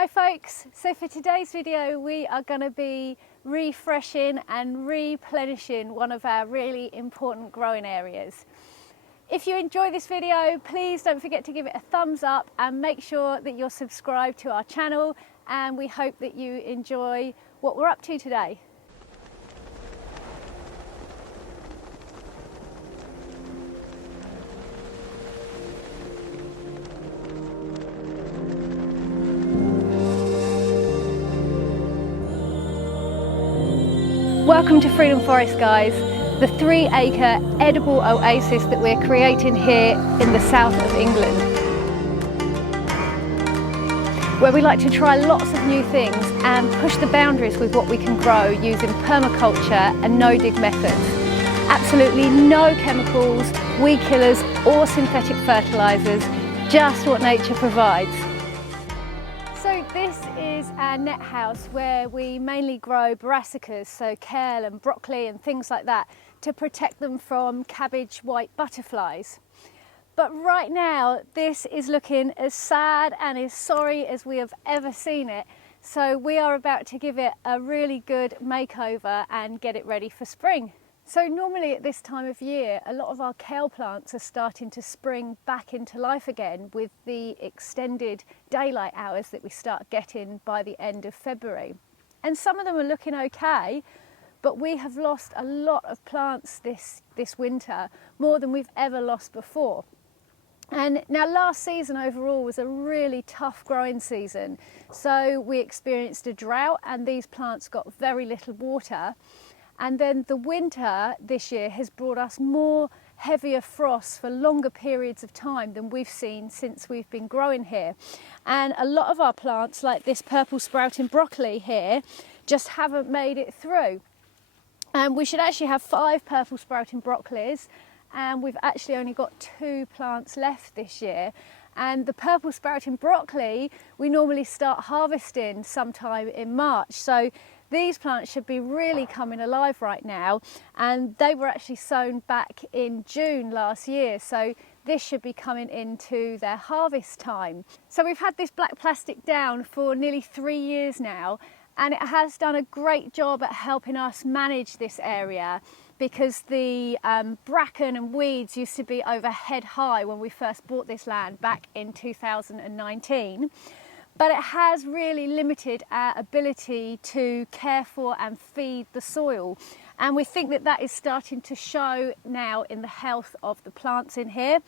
Hi folks, so for today's video we are going to be refreshing and replenishing one of our really important growing areas. If you enjoy this video, please don't forget to give it a thumbs up and make sure that you're subscribed to our channel, and we hope that you enjoy what we're up to today. Welcome to Freedom Forest, guys, the 3-acre edible oasis that we're creating here in the south of England, where we like to try lots of new things and push the boundaries with what we can grow using permaculture and no-dig methods. Absolutely no chemicals, weed killers or synthetic fertilisers, just what nature provides. So this is our net house where we mainly grow brassicas, so kale and broccoli and things like that, to protect them from cabbage white butterflies. But right now this is looking as sad and as sorry as we have ever seen it, so we are about to give it a really good makeover and get it ready for spring. So normally at this time of year, a lot of our kale plants are starting to spring back into life again with the extended daylight hours that we start getting by the end of February. And some of them are looking okay, but we have lost a lot of plants this winter, more than we've ever lost before. And now last season overall was a really tough growing season. So we experienced a drought and these plants got very little water. And then the winter this year has brought us more heavier frosts for longer periods of time than we've seen since we've been growing here. And a lot of our plants, like this purple sprouting broccoli here, just haven't made it through. And we should actually have 5 purple sprouting broccolis, and we've actually only got 2 plants left this year. And the purple sprouting broccoli, we normally start harvesting sometime in March. So these plants should be really coming alive right now, and they were actually sown back in June last year, so this should be coming into their harvest time. So we've had this black plastic down for nearly 3 years now, and it has done a great job at helping us manage this area, because the bracken and weeds used to be over head high when we first bought this land back in 2019. But it has really limited our ability to care for and feed the soil. And we think that that is starting to show now in the health of the plants in here.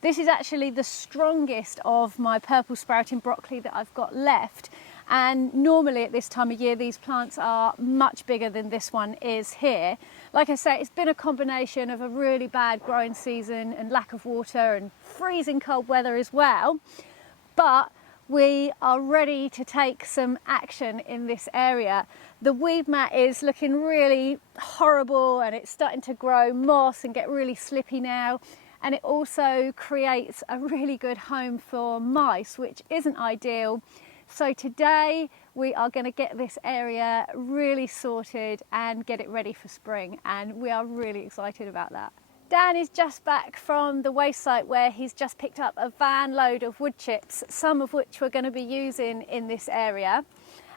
This is actually the strongest of my purple sprouting broccoli that I've got left. And normally at this time of year, these plants are much bigger than this one is here. Like I say, it's been a combination of a really bad growing season and lack of water and freezing cold weather as well. But we are ready to take some action in this area. The weed mat is looking really horrible and it's starting to grow moss and get really slippy now. And it also creates a really good home for mice, which isn't ideal. So today we are going to get this area really sorted and get it ready for spring, and we are really excited about that. Dan is just back from the waste site where he's just picked up a van load of wood chips, some of which we're going to be using in this area.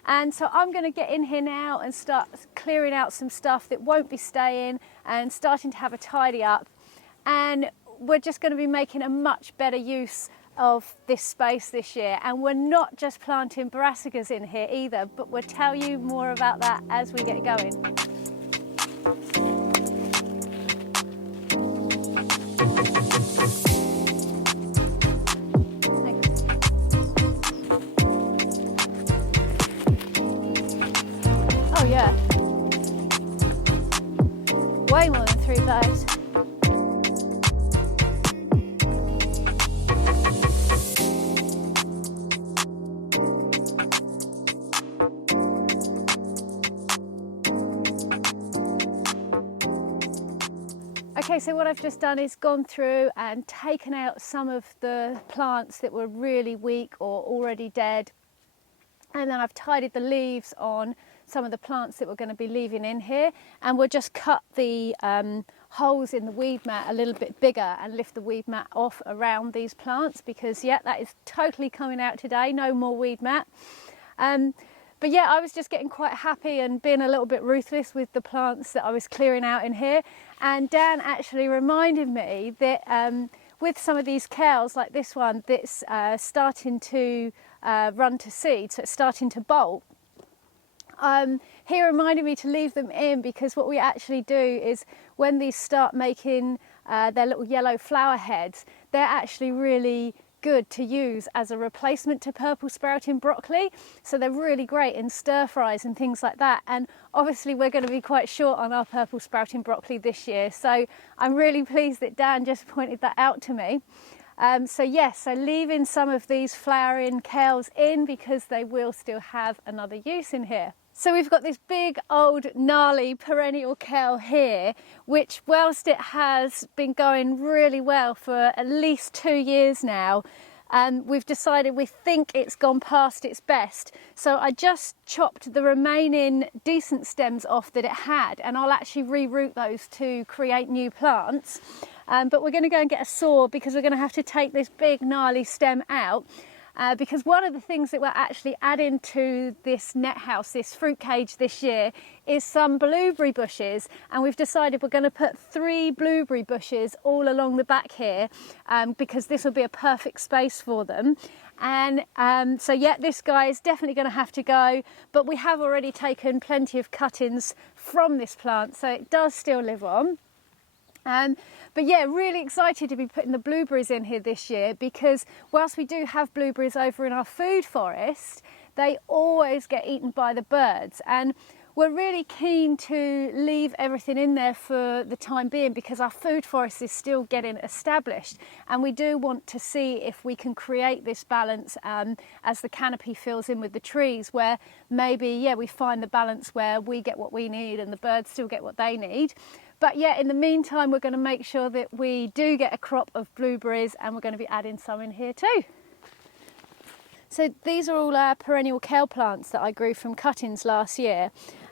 And so I'm going to get in here now and start clearing out some stuff that won't be staying and starting to have a tidy up. And we're just going to be making a much better use of this space this year. And we're not just planting brassicas in here either, but we'll tell you more about that as we get going. Oh yeah, way more than 3 bags. Okay, so what I've just done is gone through and taken out some of the plants that were really weak or already dead, and then I've tidied the leaves on some of the plants that we're going to be leaving in here, and we'll just cut the holes in the weed mat a little bit bigger and lift the weed mat off around these plants, because yeah, that is totally coming out today, no more weed mat. But yeah, I was just getting quite happy and being a little bit ruthless with the plants that I was clearing out in here. And Dan actually reminded me that with some of these kales, like this one, that's starting to run to seed, so it's starting to bolt. He reminded me to leave them in, because what we actually do is when these start making their little yellow flower heads, they're actually really good to use as a replacement to purple sprouting broccoli. So they're really great in stir fries and things like that. And obviously we're going to be quite short on our purple sprouting broccoli this year. So I'm really pleased that Dan just pointed that out to me. So yes, so leaving some of these flowering kales in, because they will still have another use in here. So we've got this big old gnarly perennial kale here, which whilst it has been going really well for at least 2 years now, we've decided we think it's gone past its best. So I just chopped the remaining decent stems off that it had, and I'll actually reroot those to create new plants. But we're going to go and get a saw, because we're going to have to take this big gnarly stem out. Because one of the things that we're actually adding to this net house, this fruit cage this year, is some blueberry bushes, and we've decided we're going to put 3 blueberry bushes all along the back here, because this will be a perfect space for them. And so yeah, this guy is definitely going to have to go, but we have already taken plenty of cuttings from this plant, so it does still live on. But yeah, really excited to be putting the blueberries in here this year, because whilst we do have blueberries over in our food forest, they always get eaten by the birds. And we're really keen to leave everything in there for the time being, because our food forest is still getting established. And we do want to see if we can create this balance as the canopy fills in with the trees, where maybe, yeah, we find the balance where we get what we need and the birds still get what they need. But yeah, in the meantime, we're going to make sure that we do get a crop of blueberries, and we're going to be adding some in here too. So these are all our perennial kale plants that I grew from cuttings last year.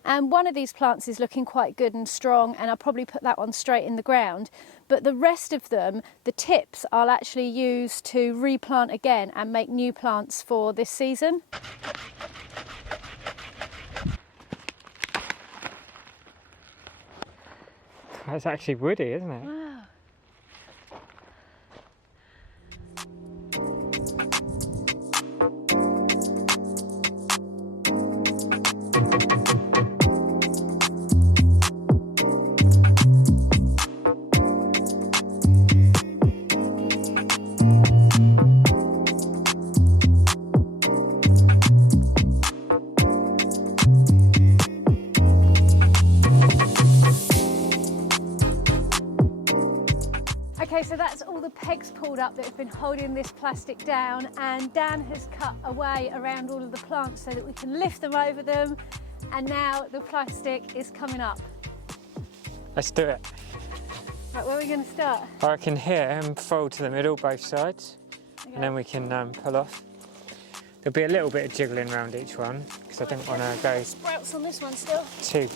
And one of these plants is looking quite good and strong, and I'll probably put that one straight in the ground. But the rest of them, the tips, I'll actually use to replant again and make new plants for this season. It's actually woody, isn't it? Wow. Okay, so that's all the pegs pulled up that have been holding this plastic down, and Dan has cut away around all of the plants so that we can lift them over them, and now the plastic is coming up. Let's do it. Right, where are we going to start? I reckon here, and fold to the middle, both sides, Okay. and then we can pull off. There'll be a little bit of jiggling around each one, because I don't want to go Sprouts on this one still. too.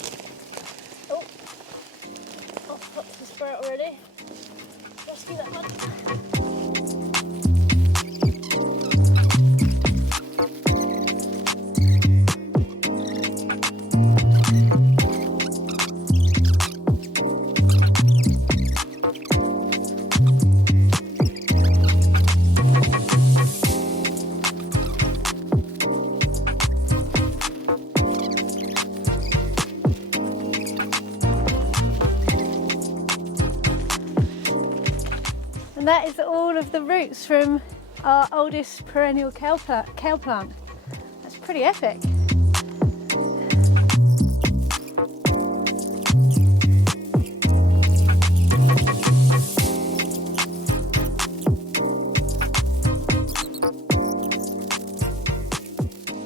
Oh, I've popped the sprout already. Rescue that one. And that is all of the roots from our oldest perennial kale plant. That's pretty epic.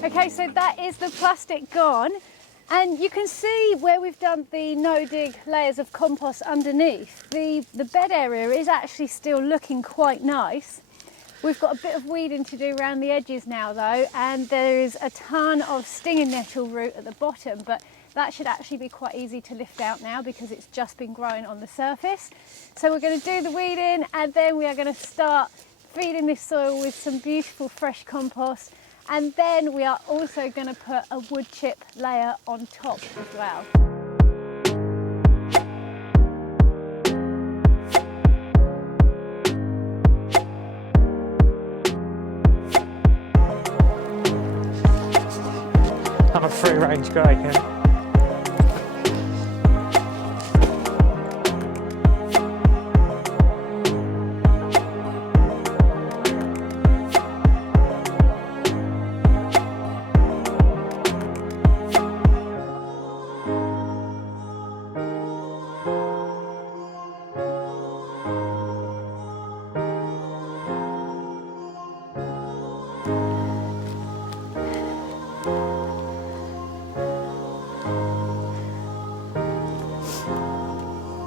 Okay, so that is the plastic gone. And you can see where we've done the no-dig layers of compost underneath. The bed area is actually still looking quite nice. We've got a bit of weeding to do around the edges now though, and there is a ton of stinging nettle root at the bottom, but that should actually be quite easy to lift out now because it's just been growing on the surface. So we're going to do the weeding, and then we are going to start feeding this soil with some beautiful fresh compost, And then we are also going to put a wood chip layer on top as well. I'm a free range guy, Ken.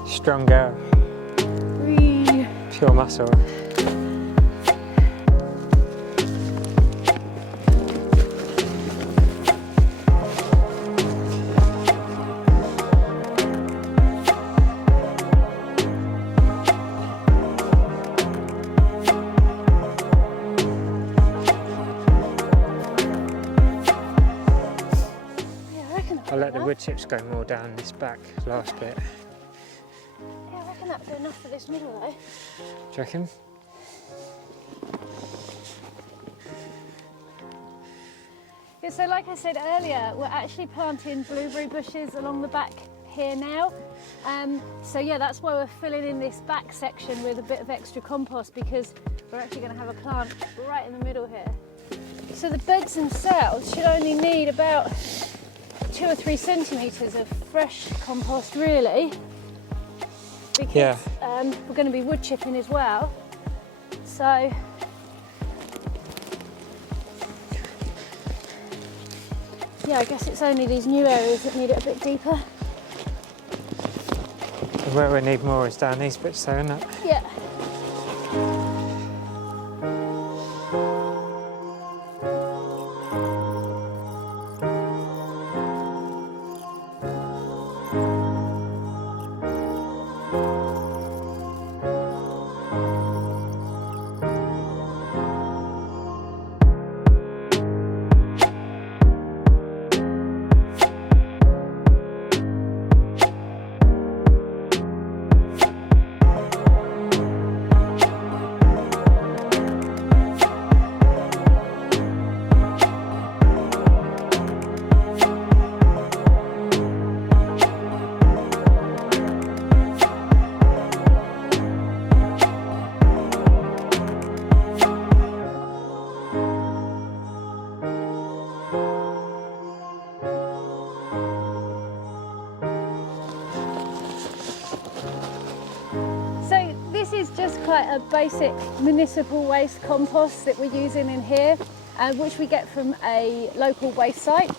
Strong girl. Whee. Pure muscle. I'll let the wood chips go more down this back last bit. Yeah, I reckon that'd be enough for this middle though. Do you reckon? Yeah, so like I said earlier, we're actually planting blueberry bushes along the back here now. So yeah, that's why we're filling in this back section with a bit of extra compost, because we're actually going to have a plant right in the middle here. So the beds themselves should only need about 2 or 3 centimetres of fresh compost really, because we're going to be wood chipping as well. So yeah, I guess it's only these new areas that need it a bit deeper. Where we need more is down these bits though, isn't it? Yeah. This is just quite a basic municipal waste compost that we're using in here, which we get from a local waste site.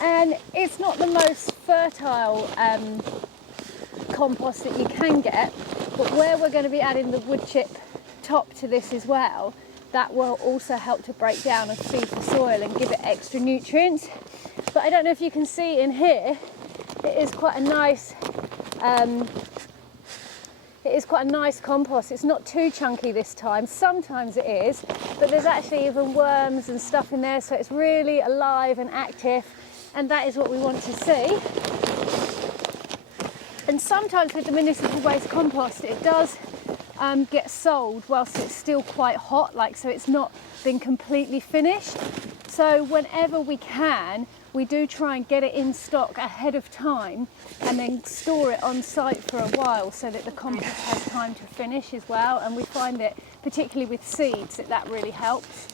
And it's not the most fertile compost that you can get, but where we're going to be adding the wood chip top to this as well, that will also help to break down and feed the soil and give it extra nutrients. But I don't know if you can see in here, it is quite a nice compost. It's not too chunky this time. Sometimes it is, but there's actually even worms and stuff in there, so it's really alive and active, and that is what we want to see. And sometimes with the municipal waste compost, it does get sold whilst it's still quite hot, so it's not been completely finished. So whenever we can, we do try and get it in stock ahead of time and then store it on site for a while so that the compost has time to finish as well. And we find that, particularly with seeds, that really helps.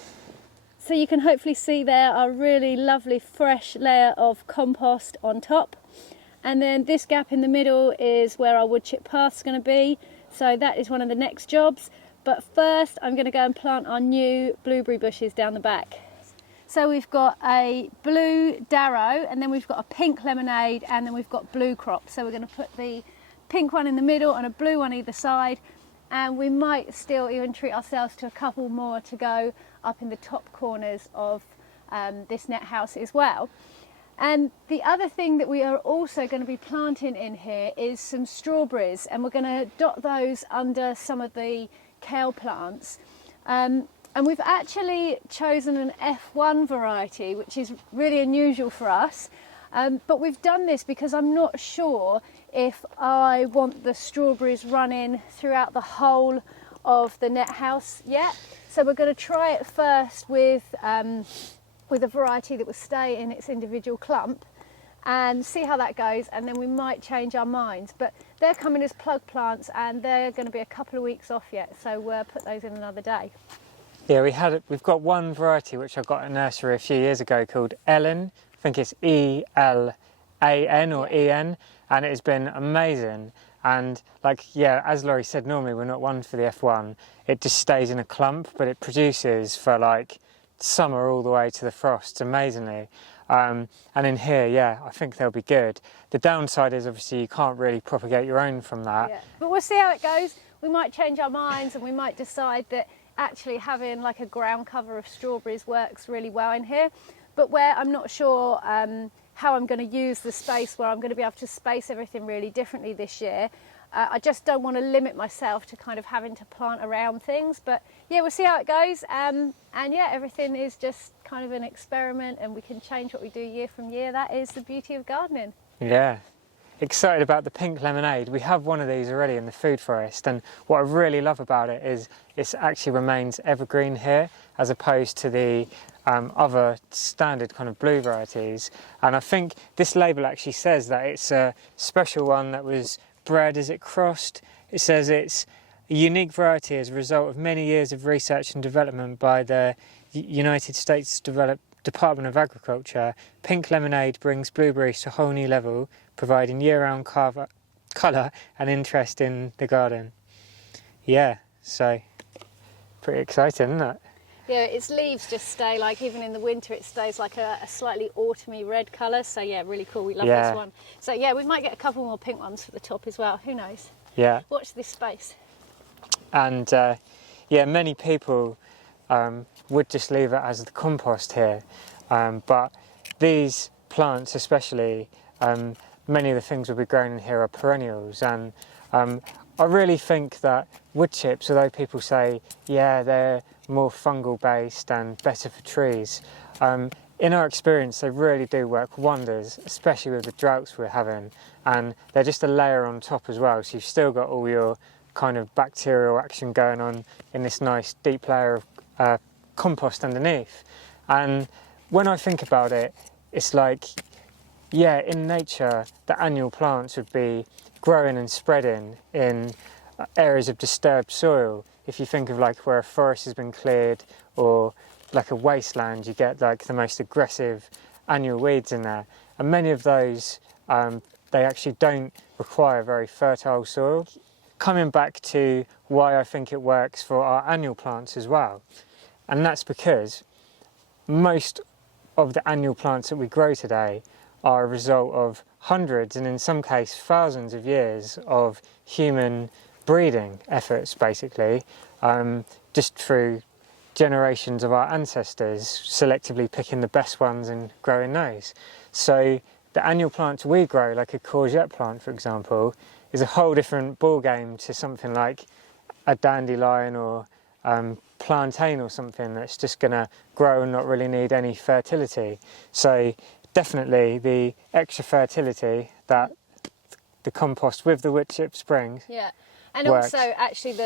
So you can hopefully see there a really lovely fresh layer of compost on top. And then this gap in the middle is where our wood chip path's going to be. So that is one of the next jobs. But first I'm going to go and plant our new blueberry bushes down the back. So we've got a blue darrow, and then we've got a pink lemonade, and then we've got blue crop. So we're going to put the pink one in the middle and a blue on either side, and we might still even treat ourselves to a couple more to go up in the top corners of this net house as well. And the other thing that we are also going to be planting in here is some strawberries, and we're going to dot those under some of the kale plants. And we've actually chosen an F1 variety, which is really unusual for us. But we've done this because I'm not sure if I want the strawberries running throughout the whole of the net house yet. So we're going to try it first with a variety that will stay in its individual clump and see how that goes, and then we might change our minds. But they're coming as plug plants and they're going to be a couple of weeks off yet, so we'll put those in another day. Yeah, we've got one variety which I got at nursery a few years ago called Ellen. I think it's E-L-A-N or E-N, and it has been amazing. And like, yeah, as Laurie said, normally we're not one for the F1. It just stays in a clump, but it produces for like summer all the way to the frost amazingly. And in here, yeah, I think they'll be good. The downside is obviously you can't really propagate your own from that. Yeah. But we'll see how it goes. We might change our minds and we might decide that actually having like a ground cover of strawberries works really well in here. But where I'm not sure how I'm going to use the space, where I'm going to be able to space everything really differently this year. I just don't want to limit myself to kind of having to plant around things. But yeah, we'll see how it goes. And yeah, everything is just kind of an experiment and we can change what we do year from year. That is the beauty of gardening. Yeah. Excited about the pink lemonade. We have one of these already in the food forest, and what I really love about it is it actually remains evergreen here as opposed to the other standard kind of blue varieties. And I think this label actually says that it's a special one that was bred as it crossed. It says it's a unique variety as a result of many years of research and development by the United States Department of Agriculture. Pink lemonade brings blueberries to a whole new level, providing year-round colour and interest in the garden. Yeah, so pretty exciting, isn't it? Yeah, its leaves just stay, like even in the winter it stays like a slightly autumny red colour. So yeah, really cool. We love this one. So yeah, we might get a couple more pink ones for the top as well. Who knows? Yeah. Watch this space. And yeah, many people would just leave it as the compost here. But these plants especially, many of the things we'll be growing in here are perennials. And I really think that wood chips, although people say, yeah, they're more fungal based and better for trees, in our experience they really do work wonders, especially with the droughts we're having, and they're just a layer on top as well, so you've still got all your kind of bacterial action going on in this nice deep layer of compost underneath. And when I think about it, it's like, yeah, in nature the annual plants would be growing and spreading in areas of disturbed soil. If you think of like where a forest has been cleared or like a wasteland, you get like the most aggressive annual weeds in there. And many of those, they actually don't require very fertile soil. Coming back to why I think it works for our annual plants as well. And that's because most of the annual plants that we grow today are a result of hundreds and in some cases thousands of years of human breeding efforts, basically, just through generations of our ancestors selectively picking the best ones and growing those. So the annual plants we grow, like a courgette plant for example, is a whole different ball game to something like a dandelion or plantain or something that's just going to grow and not really need any fertility. So definitely the extra fertility that the compost with the wood chips brings. Yeah. And works. Also, actually,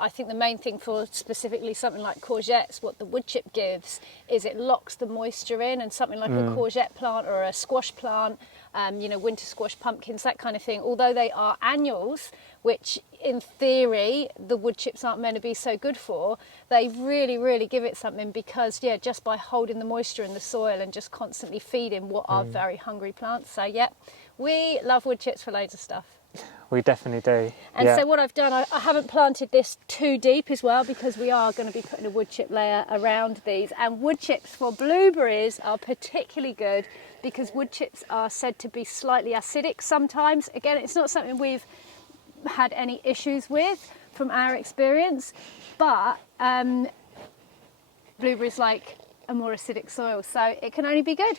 I think the main thing for specifically something like courgettes, what the wood chip gives is it locks the moisture in, and something like a courgette plant or a squash plant, you know, winter squash, pumpkins, that kind of thing, although they are annuals, which in theory the wood chips aren't meant to be so good for, they really, really give it something because, yeah, just by holding the moisture in the soil and just constantly feeding what are very hungry plants. So, yeah, we love wood chips for loads of stuff. We definitely do. And so what I've done, I haven't planted this too deep as well because we are going to be putting a wood chip layer around these. And wood chips for blueberries are particularly good because wood chips are said to be slightly acidic sometimes. Again, it's not something we've had any issues with from our experience, but blueberries like a more acidic soil, so it can only be good.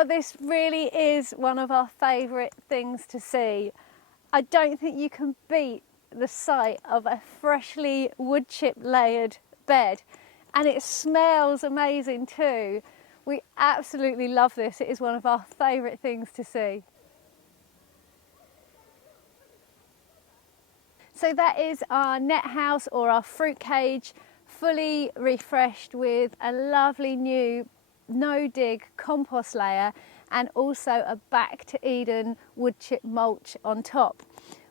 Well, this really is one of our favourite things to see. I don't think you can beat the sight of a freshly wood chip layered bed, and it smells amazing too. We absolutely love this. It is one of our favourite things to see. So that is our net house, or our fruit cage, fully refreshed with a lovely new no-dig compost layer and also a back to Eden wood chip mulch on top.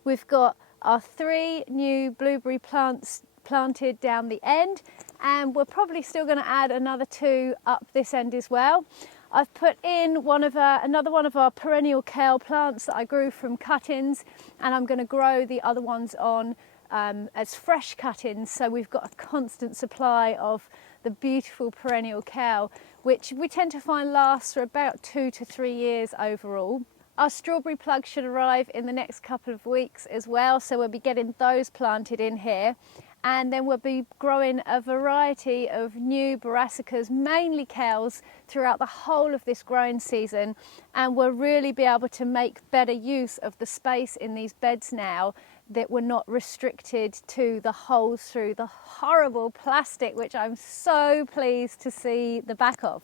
We've got our 3 new blueberry plants planted down the end, and we're probably still going to add another 2 up this end as well. I've put in another one of our perennial kale plants that I grew from cuttings, and I'm going to grow the other ones on as fresh cuttings, so we've got a constant supply of the beautiful perennial kale, which we tend to find lasts for about 2 to 3 years overall. Our strawberry plugs should arrive in the next couple of weeks as well, so we'll be getting those planted in here. And then we'll be growing a variety of new brassicas, mainly kales, throughout the whole of this growing season, and we'll really be able to make better use of the space in these beds now, that we're not restricted to the holes through the horrible plastic, which I'm so pleased to see the back of.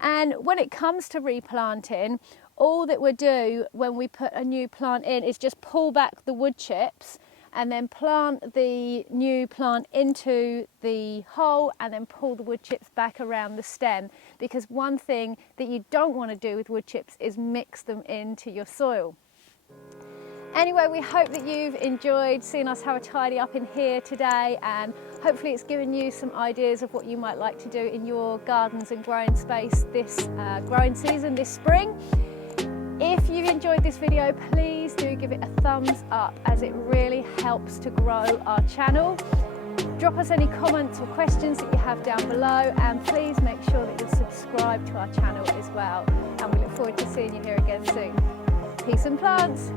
And when it comes to replanting, all that we do when we put a new plant in is just pull back the wood chips and then plant the new plant into the hole and then pull the wood chips back around the stem, because one thing that you don't want to do with wood chips is mix them into your soil. Anyway, we hope that you've enjoyed seeing us have a tidy up in here today, and hopefully it's given you some ideas of what you might like to do in your gardens and growing space this growing season, this spring. If you've enjoyed this video, please do give it a thumbs up, as it really helps to grow our channel. Drop us any comments or questions that you have down below, and please make sure that you're subscribed to our channel as well. And we look forward to seeing you here again soon. Peace and plants.